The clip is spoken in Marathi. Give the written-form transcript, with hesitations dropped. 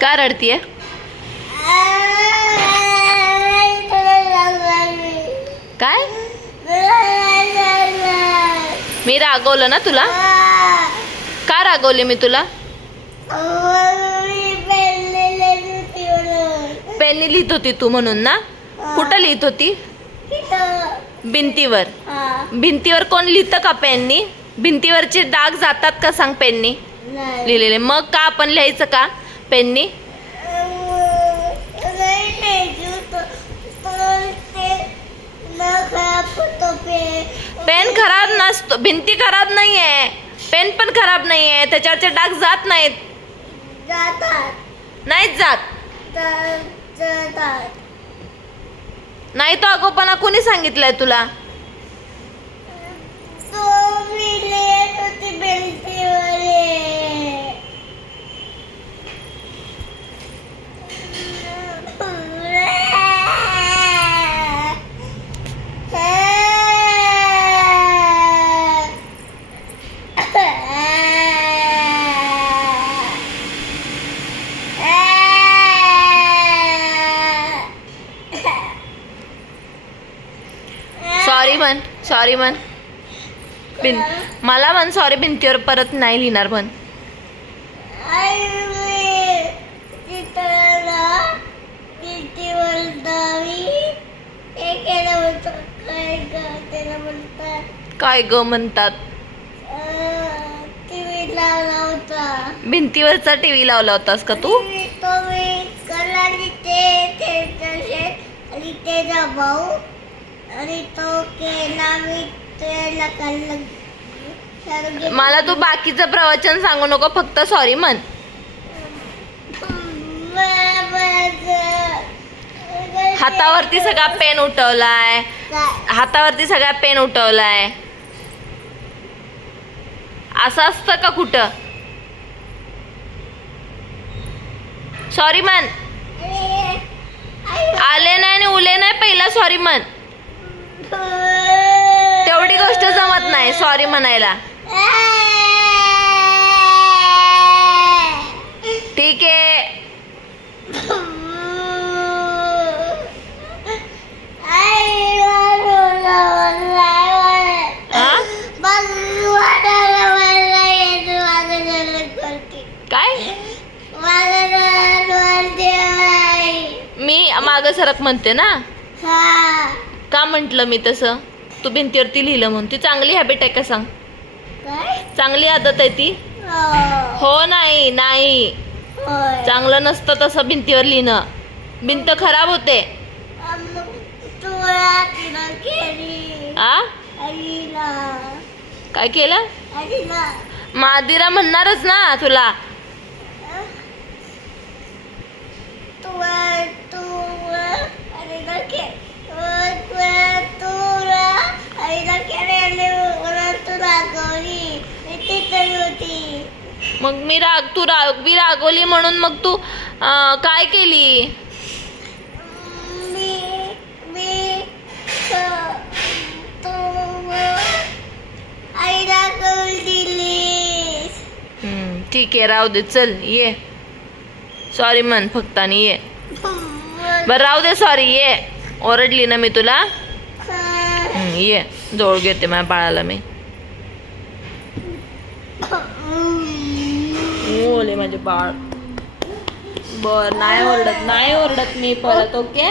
का रडतीये? काय? मी रागवलं ना तुला? का रागवले मी तुला? पेनने लिहित होती तू म्हणून ना? कुठं लिहित होती? भिंतीवर. भिंतीवर कोण लिहितं का पेननी? भिंतीवरचे डाग जातात का सांग पेननी लिहिलेले? मग का आपण लिहायचं का पेननी? पेन खराब नसतो, भिंती खराब नाहीये, पेन पण खराब नाहीये, त्याच्यावरचे डाग जात नाहीत. नाहीच जात. नाही तो अगोपणा कोणी सांगितलंय तुला? सॉरी म्हण, सॉरी म्हण. मला म्हण सॉरी, भिंतीवर परत नाही लिहिणार म्हण. काय ग म्हणतात? भिंतीवरचा टीव्ही लावला होतास का तू? मला तू बाकीचं प्रवचन सांगू नको, फक्त सॉरी म्हण. हातावरती सगळा पेन उठवलाय, हातावरती सगळा पेन उठवलाय. असं असतं का कुठं? सॉरी म्हण. आले नाही आणि उले नाही, पहिला सॉरी म्हण. तेवढी गोष्ट जमत नाही सॉरी म्हणायला. ठीक आहे. काय? मी मागं सरक म्हणते ना? का म्हंटल मी तसं? तू भिंतीवरती लिहिलं म्हणून. ती चांगली हॅबिट आहे का सांग? चांगली आदत आहे ती? हो. नाही नाही, चांगलं नसतं तसं भिंतीवर लिहिणं. भिंत खराब होते. आ? काय केलं? मादिरा म्हणणारच ना तुला. मग मी रागवली म्हणून मग तू काय केली? ठीक आहे, राहू दे. चल ये, सॉरी म्हण फक्त आणि ये. बरं राहू दे, सॉरी ये. ओरडली ना मी तुला? ये, जवळ घेते माझ्या बाळाला मी. ओले माझे बाळ. बर, नाही ओरडत, नाही ओरडत मी परत. ओके.